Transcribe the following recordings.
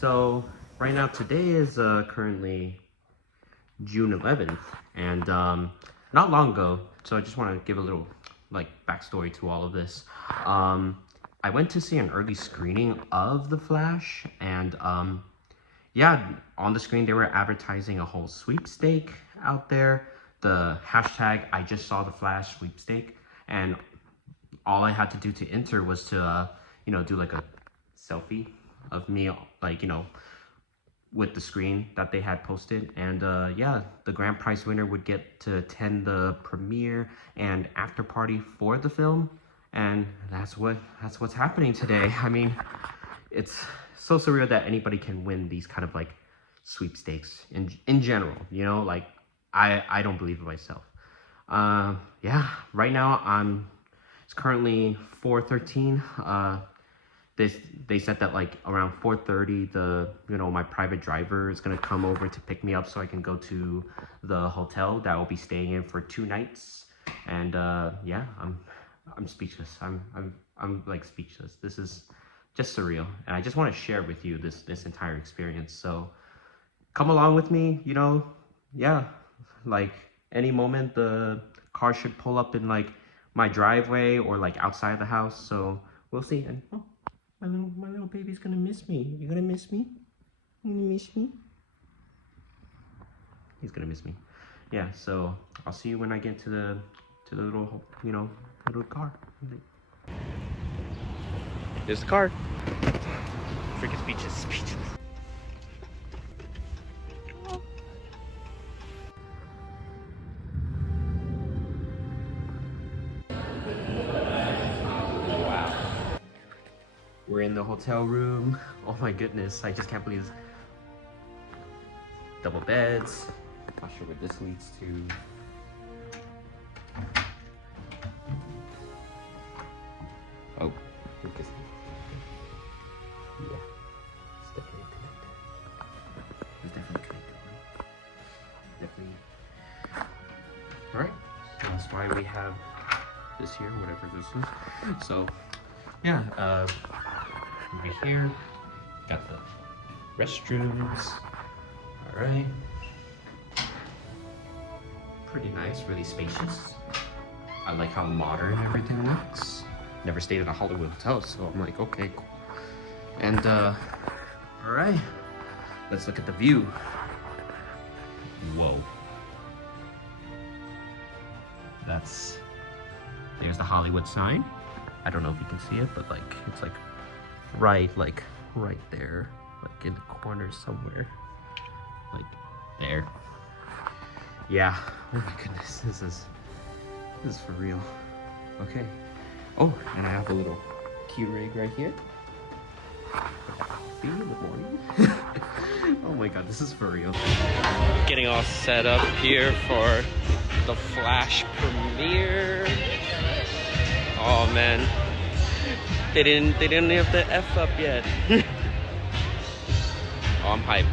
So right now, today is currently June 11th, and not long ago. So I just want to give a little like backstory to all of this. I went to see an early screening of The Flash, and yeah, on the screen they were advertising a whole sweepstake out there. The hashtag #ijustsawtheflashsweepstake, and all I had to do to enter was to do like a selfie of me, like with the screen that they had posted. And yeah, the grand prize winner would get to attend the premiere and after party for the film, and that's what's happening today. I mean, it's so surreal that anybody can win these kind of like sweepstakes in general, like I don't believe it myself. Yeah, right now it's currently 4:13. They said that like around 4:30 my private driver is gonna come over to pick me up so I can go to the hotel that I'll be staying in for 2 nights. And yeah, I'm speechless. I'm like speechless. This is just surreal, and I just want to share with you this entire experience. So come along with me. Yeah, like any moment the car should pull up in like my driveway or like outside the house. So we'll see. And oh, my little baby's gonna miss me. You gonna miss me? You gonna miss me? He's gonna miss me. Yeah. So I'll see you when I get to the little little car. There's the car. Freaking speechless. Wow. We're in the hotel room. Oh my goodness, I just can't believe this. Double beds. Not sure what this leads to. Oh, Lucas. Yeah, it's definitely connected. It's definitely connected. Definitely. Alright, so that's why we have this here, whatever this is. So, yeah, over here, got the restrooms. Alright. Pretty nice, really spacious. I like how modern everything looks. Never stayed in a Hollywood hotel, so I'm like, okay, cool. And all right, let's look at the view. Whoa. There's the Hollywood sign. I don't know if you can see it, but like, it's like right there, like in the corner somewhere, like there. Yeah, oh my goodness, this is for real. Okay. Oh, and I have a little Keurig right here. See, good morning. Oh my god, this is for real. Getting all set up here for the Flash premiere. Oh man, they didn't have the F up yet. Oh, I'm hyped.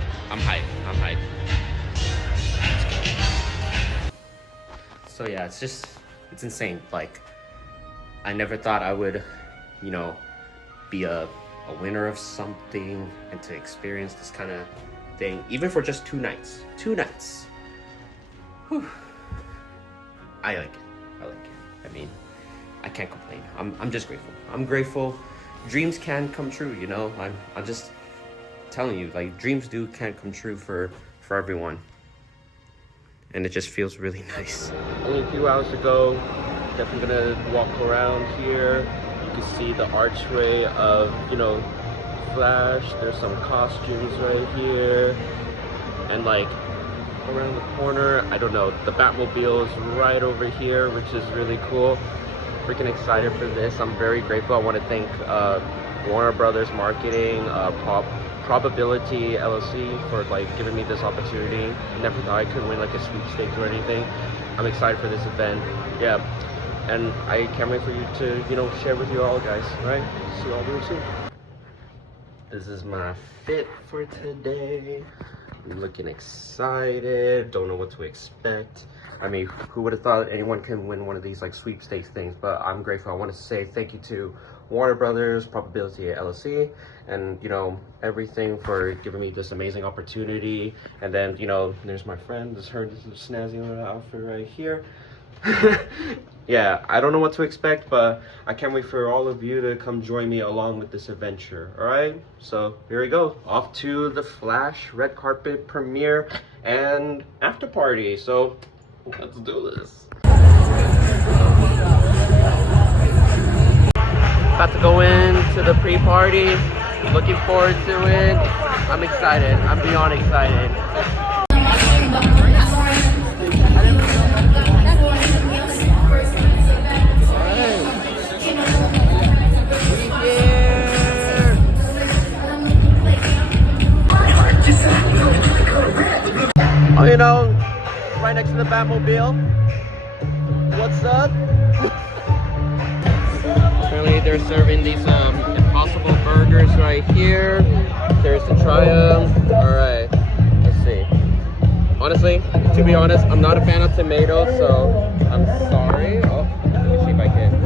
So yeah, it's insane. Like, I never thought I would, be a winner of something and to experience this kind of thing, even for just 2 nights. 2 nights. Whew. I like it. I mean, I can't complain. I'm just grateful. I'm grateful. Dreams can come true, I'm just telling you, like, dreams can come true for everyone. And it just feels really nice. Only a few hours to go. Definitely gonna walk around here. You can see the archway of, Flash. There's some costumes right here. And like around the corner, I don't know, the Batmobile is right over here, which is really cool. Freaking excited for this. I'm very grateful. I want to thank Warner Brothers Marketing, Probability LLC for like giving me this opportunity. Never thought I could win like a sweepstake or anything. I'm excited for this event. Yeah, and I can't wait for you to share with you all, guys. All right, see you all very soon. This is my fit for today. I'm looking excited. Don't know what to expect. I mean, who would have thought anyone can win one of these like sweepstakes things? But I'm grateful. I want to say thank you to Warner Brothers, Probability LLC, and you know everything for giving me this amazing opportunity. And then you know, there's my friend. This her snazzy little outfit right here. Yeah, I don't know what to expect, but I can't wait for all of you to come join me along with this adventure. All right, so here we go, off to the Flash red carpet premiere and after party. So let's do this. About to go into the pre-party. Looking forward to it. I'm excited. I'm beyond excited. Oh, you know, right next to the Batmobile. What's up? Apparently they're serving these Impossible burgers right here. Here's to try them. Alright, let's see. Honestly, to be honest, I'm not a fan of tomatoes, so I'm sorry. Oh, let me see if I can.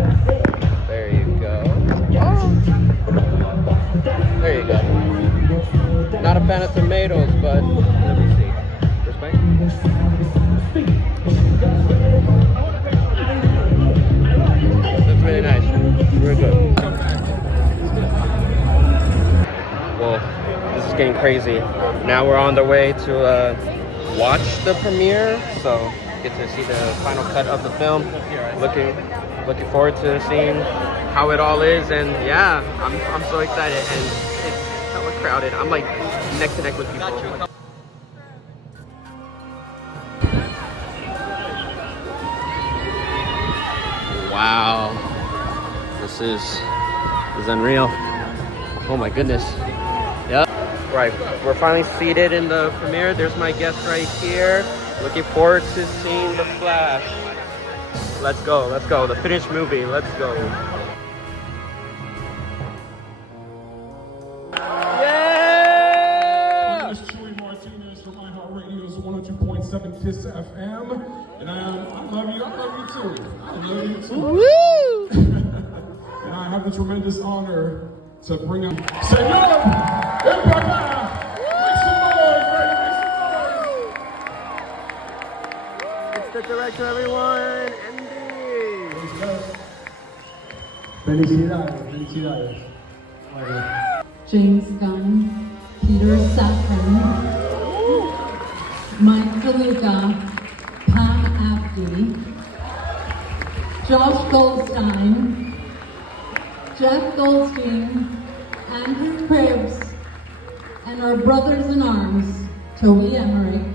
There you go. There you go. Not a fan of tomatoes, but let me see. Respect. That's really nice. Very good. Well, this is getting crazy. Now we're on the way to watch the premiere, so get to see the final cut of the film. Looking forward to seeing how it all is, and yeah, I'm so excited, and it's hella crowded. I'm like neck to neck with people. Wow, this is unreal. Oh my goodness. Yep. Right, we're finally seated in the premiere. There's my guest right here. Looking forward to seeing the Flash. Let's go, let's go. The finished movie, let's go. Yeah! This is Chewy Martinez from iHeartRadio's 102.7 KISS FM. And I love you too. I love you too. Woo! And I have the tremendous honor to bring up Senor Empaka! Make some noise, baby, It's the director, everyone, Andy. Felicidades. James Gunn, Peter Safran, Mike DeLuca, Pam Abdi, Josh Goldstein, Jeff Goldstein, Andrew Cribbs, and our brothers in arms, Toby Emmerich,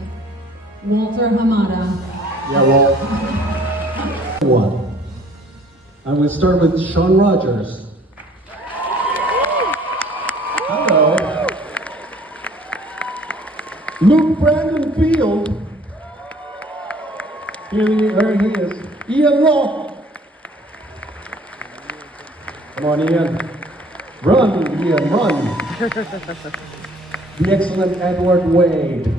Walter Hamada. Yeah, well, one. I'm going to start with Sean Rogers. Hello. Luke Brandon Field. There he is. Ian Law. Come on, Ian. Run, Ian, run. The excellent Edward Wade.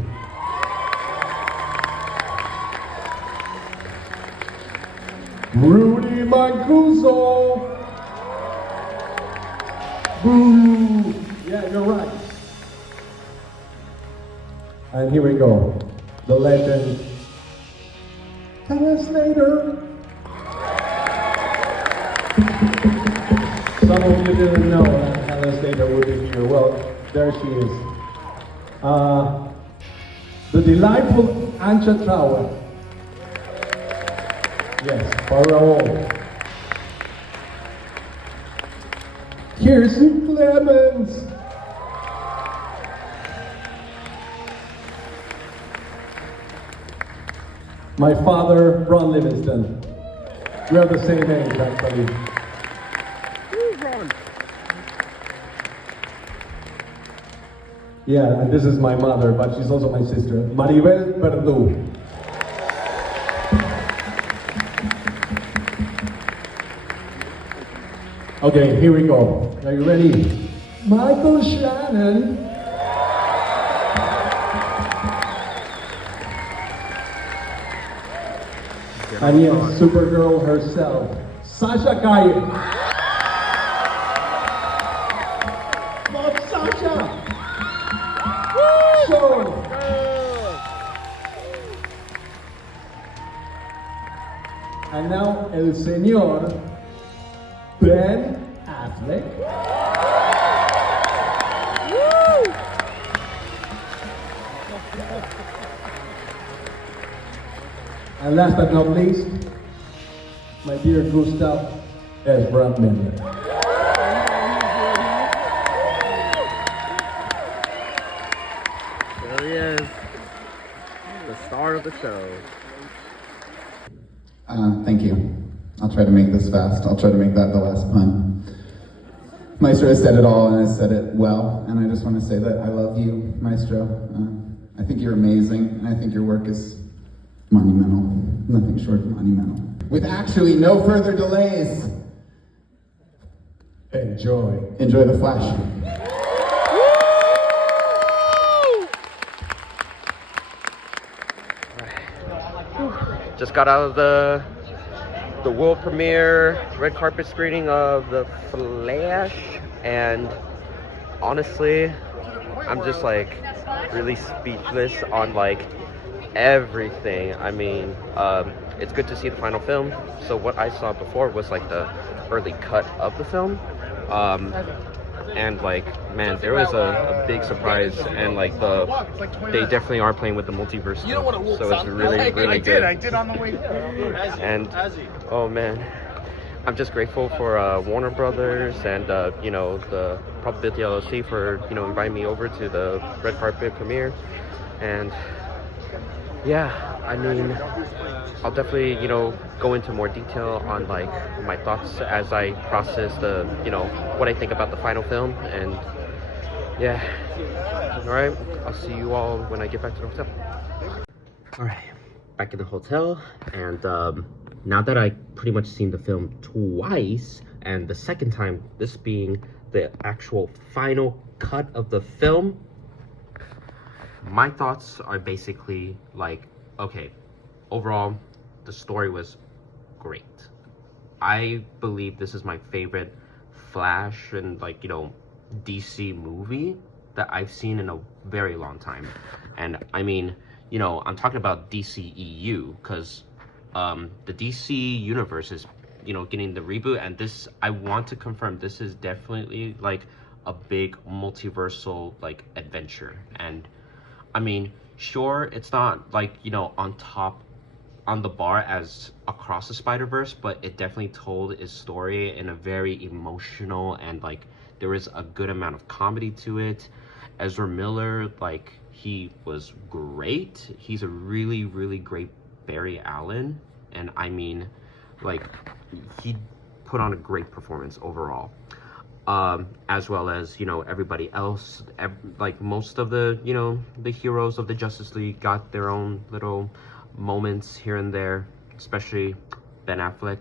Rudy Mancuso. Boo. Yeah, you're right. And here we go. The legend. Taylor Slater. Some of you didn't know that Taylor Slater would be here. Well, there she is. The delightful Anja Trauer. Yes, Raul. Kirsten Clemens. My father, Ron Livingston. We are the same age, actually. Who's Ron? Yeah, and this is my mother, but she's also my sister. Maribel Verdú. Okay, here we go. Are you ready? Michael Shannon. And yes, Supergirl herself, Sasha Calle. Love Sasha! So, and now el señor Ben Affleck. And last but not least, my dear Gustav as Brad Miller. There he is, the star of the show. Thank you. I'll try to make this fast. I'll try to make that the last pun. Maestro has said it all and has said it well, and I just want to say that I love you, Maestro. I think you're amazing, and I think your work is monumental. Nothing short of monumental. With actually no further delays, Enjoy. enjoy The Flash. Just got out of the world premiere red carpet screening of The Flash, and honestly, I'm just like really speechless on like everything. I mean, it's good to see the final film. So what I saw before was like the early cut of the film, and like, man, there was a big surprise, and like they definitely are playing with the multiverse stuff, so it's really good. I did on the way. And oh man, I'm just grateful for Warner Brothers and you know, the Probability LLC for, you know, inviting me over to the red carpet premiere. And yeah, I mean, I'll definitely, you know, go into more detail on like my thoughts as I process the, you know, what I think about the final film. And yeah, all right, I'll see you all when I get back to the hotel. All right, back in the hotel, and now that I pretty much seen the film twice, and the second time this being the actual final cut of the film, my thoughts are basically like, okay, overall, the story was great. I believe this is my favorite Flash and, like, you know, DC movie that I've seen in a very long time. And I mean, you know, I'm talking about DCEU, because the DC universe is, you know, getting the reboot, and this, I want to confirm, this is definitely like a big multiversal like adventure. And I mean, sure, it's not like, you know, on the bar as Across the Spider-Verse, but it definitely told its story in a very emotional, and like there was a good amount of comedy to it. Ezra Miller, like, he was great. He's a really, really great Barry Allen, and I mean, like, he put on a great performance overall. As well as, you know, everybody else, like most of the, you know, the heroes of the Justice League got their own little moments here and there, especially Ben Affleck.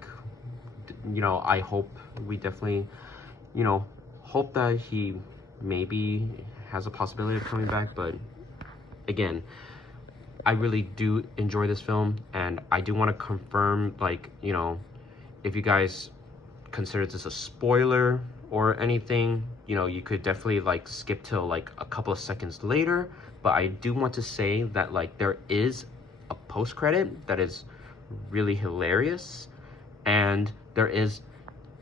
You know, I hope, we definitely, you know, hope that he maybe has a possibility of coming back. But again, I really do enjoy this film, and I do want to confirm, like, you know, if you guys consider this a spoiler or anything, you know, you could definitely like skip till like a couple of seconds later. But I do want to say that like there is a post-credit that is really hilarious, and there is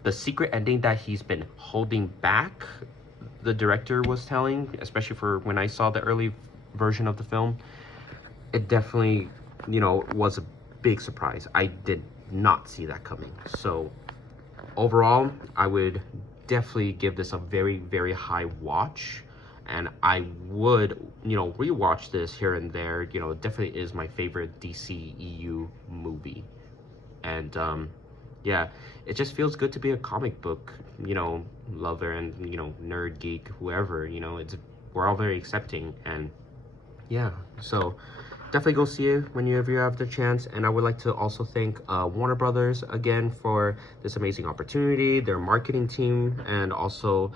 the secret ending that he's been holding back, the director was telling, especially for when I saw the early version of the film. It definitely, you know, was a big surprise. I did not see that coming. So overall, I would definitely give this a very, very high watch, and I would, you know, rewatch this here and there. You know, it definitely is my favorite DCEU movie. And yeah, it just feels good to be a comic book, you know, lover and, you know, nerd, geek, whoever, you know, we're all very accepting. And yeah, so definitely go see it whenever you have the chance. And I would like to also thank Warner Brothers again for this amazing opportunity, their marketing team, and also,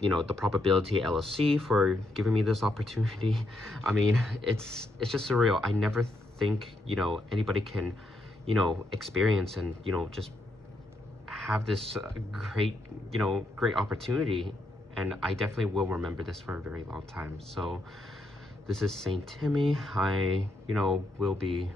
you know, the Probability LLC for giving me this opportunity. I mean, it's just surreal. I never think, you know, anybody can, you know, experience and, you know, just have this great, you know, great opportunity. And I definitely will remember this for a very long time. So this is Saint Timmy. I, you know, will be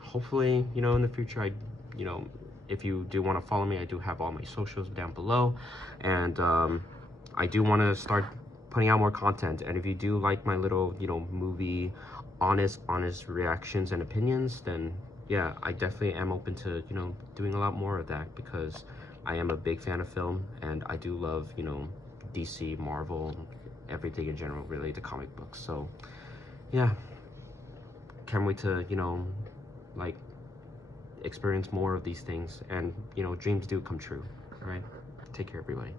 hopefully, you know, in the future, you know, if you do want to follow me, I do have all my socials down below. And I do want to start putting out more content. And if you do like my little, you know, movie honest reactions and opinions, then yeah, I definitely am open to, you know, doing a lot more of that, because I am a big fan of film and I do love, you know, DC, Marvel, everything in general related to comic books. So yeah, can't wait to, you know, like experience more of these things, and you know, dreams do come true. All right, take care everybody.